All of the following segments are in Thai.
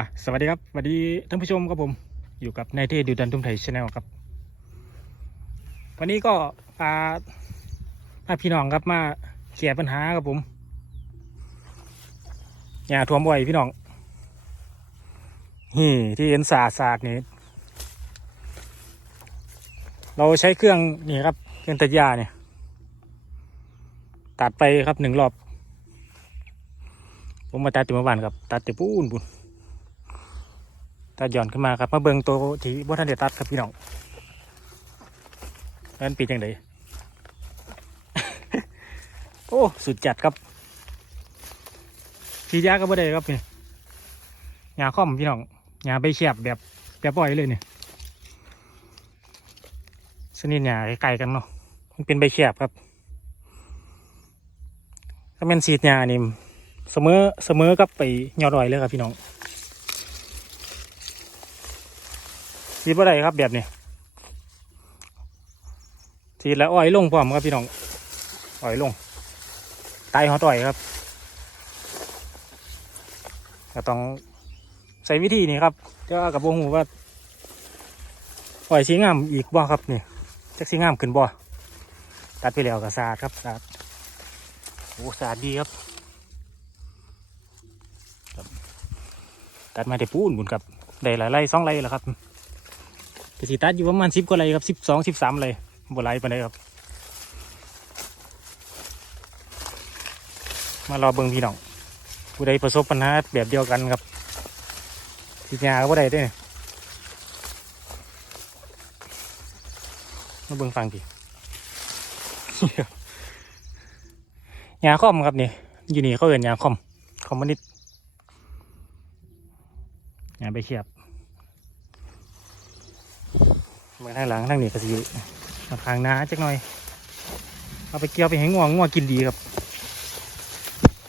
อะสวัสดีครับสวัสดีท่านผู้ชมครับผมอยู่กับนายเทศดูดันทุ่มไทยชาแนลครับ วันนี้ก็พาพาพี่น้องครับมาเคลียร์ปัญหาครับผมอย่าท่วมบ่อยพี่น้องนี่ที่เห็นสาสาดนี่เราใช้เครื่องนี่ครับเครื่องตัดหญ้าเนี่ยตัดไปครับหนึ่งรอบ ผมมาตัดติเมื่อวานครับ ตัดติปูนบุญ ตัดหย่อนขึ้นมาครับมาเบิ่งตัวที่บ่ทันได้ตัดครับพี่น้องนั่นปีจังไดโอ้สุดจัดครับฉีดยาก็บ่ได้ครับเนี่ยหยาค่อมพี่น้องหยาใบเฉียบแบบแบบบ่อยเลยเนี่ยชนิดยาไกลๆกันเนาะมันเป็นใบเฉียบครับถ้าเป็นสีดยานี่เสมอเสมอกับไปยอดดอยเลยครับพี่น้อง สีดว่าไรครับแบบนี้สีแล้วอ้อยลงพร้อมครับพี่น้องอ้อยลงตายหอต่อยครับก็ต้องใส่วิธีนี้ครับเจ้ากับวงหูว่าอ้อยสีงามอีกบ่ครับนี่จักสีงามขึ้นบ่ตัดไปแล้วก็สะอาดครับสะอาดโอ้สะอาดดีครับตัดมาได้ปูนบุญครับได้หลายไร่สองไร่แล้วครับ กสิตัดอยู่ประมาณสิบกว่าไรครับสิบสองสิบสามไร่บ่ไร่ปานใดครับ มารอเบิ่งพี่น้องผู้ใดประสบปัญหาแบบเดียวกันครับสิยาก็บ่ได้เด้วยมาเบิ่งฟังพี่ยาคอมครับนี่อยู่นี่เขาเอินยาคอมคอมมอนิสต์อย่าไปเขียบ เมื่อทางหลังทางนี้ก็สิมาทางน้าจักหน่อย เอาไปเกี่ยวไปให้ง่วงง่วงกินดีครับ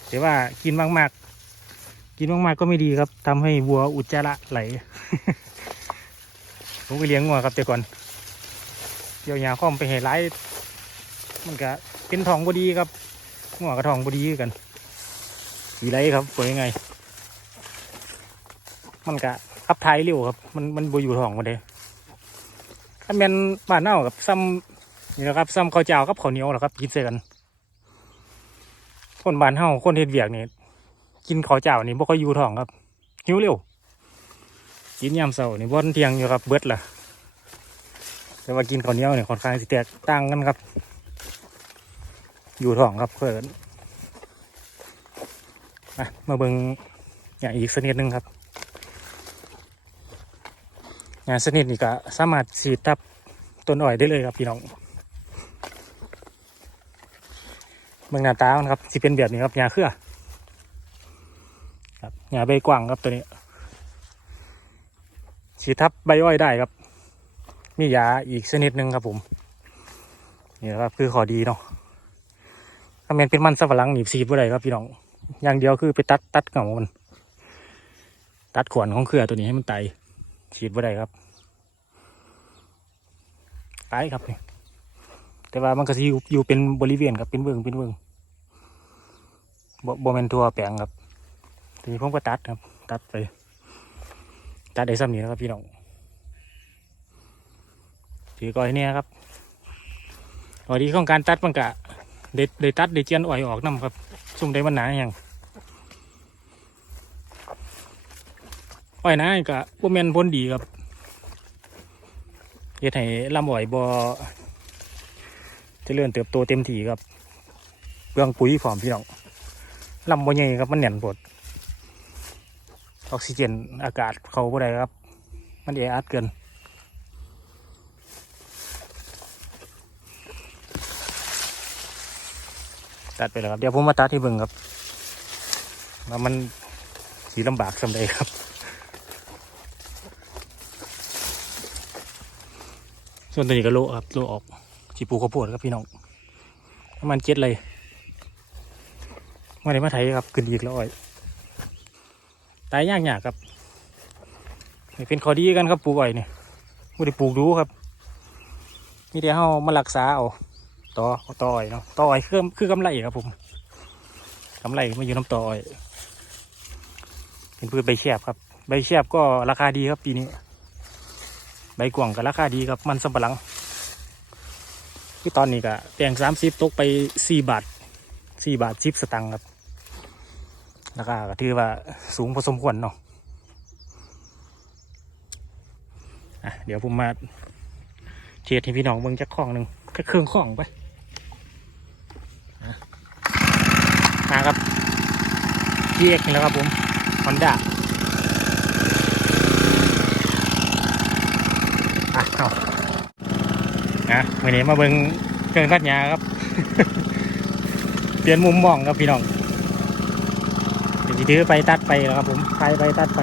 แต่ว่ากินมากๆ กินมากๆก็ไม่ดีครับทำให้วัวอุจจาระไหล ผมไปเลี้ยงงัวครับแต่ก่อนเกี่ยวยาข้อมไปให้ร้ายมันก็เป็นทองบดีครับงัวกับทองบดีกันสีไรครับเป็นยังไง มันก็ขับไทยเร็วครับ มันมันบอยู่ทองมาเลย ถ้าแมนบ้านเน่ากับซ้ำนี่นะครับซ้ำข้าวเจ้ากับข้าวเหนียวแหละครับกินเสกันคนบ้านเฮาคนเฮ็ดเวียกนี่กินข้าวเจ้านี่บ่ค่อยอยู่ท้องครับหิวเร็วกินยามเช้านี่บ่นเที่ยงอยู่ครับเบิดล่ะแต่ว่ากินข้าวเหนียวนี่ค่อนข้างสิแตกต่างกันครับ อยู่ท้องครับเพื่อนมาเบิ่งอย่างอีกสักนิดนึงครับ งานสนิทนี่ก็สามารถสีดทับต้นอ้อยได้เลยครับพี่น้องเมืองหน้าตาครับที่เป็นแบบนี้ครับยาเครือครับยาใบกว้างครับตัวนี้สีดทับใบอ้อยได้ครับ มียาอีกชนิดหนึ่งครับผมนี่ครับคือขอดีเนาะถ้าแมันเป็นมันสับปะหลังหนีบสีดบ่ได้ครับพี่น้อง อย่างเดียวคือไปตัดตัดเงามัน ตัดขวนของเครือตัวนี้ให้มันไต ฉีดบ่ได้ครับตายครับนี่แต่ว่ามันก็สิอยู่อยู่เป็นบริเวณครับเป็นเวิงเป็นเวิงบบ่แมนทัวแปลงครับทีนี้ผมก็ตัดครับ ตัดไป ตัดได้ซ้ำนี้นะครับพี่น้องถือก้อยเนี่ยครับข้อดีของการตัดมันกะเด็ดเด็ดตัดเด็ดเจียนอ่อยออกน้ำครับซุ่มได้มันหนาอย่าง อ้อยนานี่กะบ่แม่นพ้นดีครับเฮ็ดให้ลำอ้อยบ่เจริญเติบโตเต็มที่ครับเปลืองปุ๋ยพร้อมพี่น้องลำบ่ใหญ่ครับมันแน่นปดออกซิเจนอากาศเขาบ่ได้ครับ มันแออัดเกินตัดไปแล้วครับเดี๋ยวผมมาตัดให้เบิ่งครับว่ามันสีลำบากสำใดครับ ส่วนตัวนี้ก็โลครับโลออกจีปูข้าวโพดครับพี่น้องประมาณเจ็ดเลยมาได้มาไทยครับขึ้นอีกแล้วอ้อยตายยากยากครับนี่เป็นข้อดีกันครับปลูกอ้อยเนี่ยไม่ได้ปลูกรู้ครับนี่เดี๋ยวเรามารักษาเอาต่อต่ออ้อยเนาะต่ออ้อยคือคือกำไรครับผมกำไรมาอยู่น้ำต่ออ้อยเป็นพืชใบแคบครับ ใบแคบก็ราคาดีครับปีนี้ ใบกว่างก็ราคาดีครับมันสำปะหลังที่ตอนนี้ก็แตงสามสิบตกไปสี่บาทสี่บาทสิบสตังค์ครับราคาก็ถือว่าสูงพอสมควรเนาะอะเดี๋ยวผมมาเทียดให้พี่น้องเบิ่งจักข้องหนึ่งแค่เครื่องข้องไปอะมาครับเทีเอ็กแล้วครับผมฮอนด้าอะเอา อะวันนี้มาเบิ้งเครื่องตัดหญ้าครับ เปลี่ยนมุมมองครับพี่น้องเดี๋ยวจะถือไปตัดไปแล้วครับผมไปไปตัดไป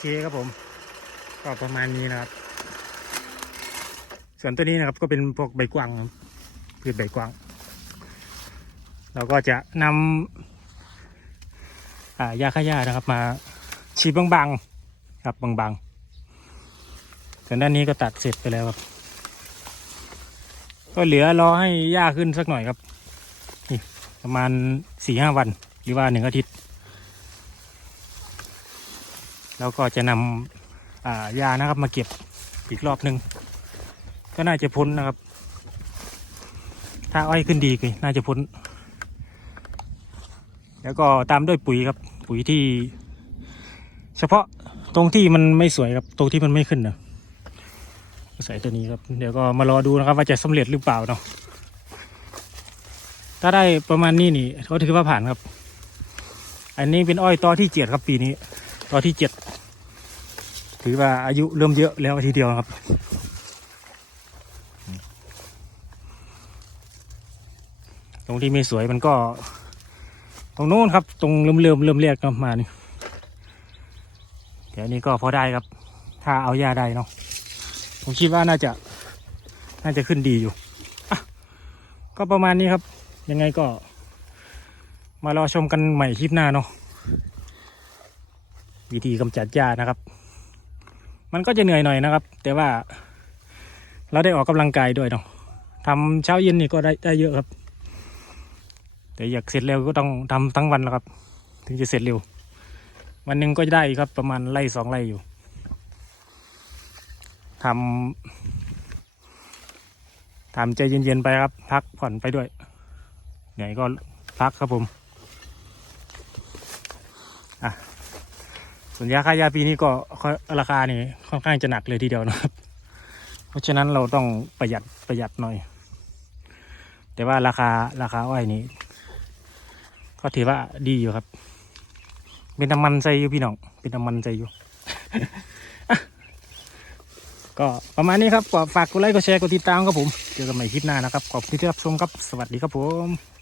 เคครับผม ก็ประมาณนี้นะครับ ส่วนตัวนี้นะครับก็เป็นพวกใบกวางพืชใบกวาง เราก็จะนำายาฆ่าหญ้านะครับ มาฉีดบางๆครับบางๆส่วนด้านนี้ก็ตัดเสร็จไปแล้วครับก็เหลือรอให้หญ้าขึ้นสักหน่อยครับ นี่ประมาณสี่ห้าวัน หรือว่าหนึ่งอาทิตย์ แล้วก็จะนำยานะครับมาเก็บอีกรอบหนึ่งก็น่าจะพ้นนะครับ ถ้าอ้อยขึ้นดีก็น่าจะพ้น แล้วก็ตามด้วยปุ๋ยครับปุ๋ยที่ เฉพาะตรงที่มันไม่สวยครับตรงที่มันไม่ขึ้นนะใส่ตัวนี้ครับ เดี๋ยวก็มารอดูนะครับ ว่าจะสำเร็จหรือเปล่าเนาะถ้าได้ประมาณนี้นี่เขาถือว่าผ่านครับ อันนี้เป็นอ้อยตอที่เจ็ดครับปีนี้ ตอนที่เจ็ดถือว่าอายุเริ่มเยอะแล้วทีเดียวครับ ตรงที่ไม่สวยมันก็ ตรงโน้นครับ ตรงเริ่มเริ่มเริ่มเรียกก็มานี่เดี๋ยวนี้ก็พอได้ครับ ถ้าเอาหญ้าได้เนาะผมคิดว่าน่าจะ น่าจะขึ้นดีอยู่ก็ประมาณนี้ครับ ยังไงก็ มารอชมกันใหม่คลิปหน้าเนาะ วิธีกำจัดหญ้านะครับ มันก็จะเหนื่อยหน่อยนะครับ แต่ว่า เราได้ออกกำลังกายด้วยเนาะทำเช้าเย็นนี่ก็ได้ได้เยอะครับ แต่อยากเสร็จเร็วก็ต้องทำทั้งวันแล้วครับ ถึงจะเสร็จเร็ว วันหนึ่งก็จะได้ครับประมาณไร่สองไร่อยู่ทำทำใจเย็นๆไปครับ พักผ่อนไปด้วยเหนื่อยก็พักครับผม อะ ส่วนยาค่ายาปีนี้ก็ราคานี่ค่อนข้างจะหนักเลยทีเดียวนะครับ เพราะฉะนั้นเราต้องประหยัดประหยัดหน่อย แต่ว่าราคาราคาอ้อยนี้ก็ถือว่าดีอยู่ครับ เป็นน้ำมันใจอยู่พี่น้อง เป็นน้ำมันใจอยู่ ก็ประมาณนี้ครับฝากกดไลค์กดแชร์กดติดตามครับผม เจอกันใหม่คลิปหน้านะครับ ขอบคุณที่รับชมครับ สวัสดีครับผม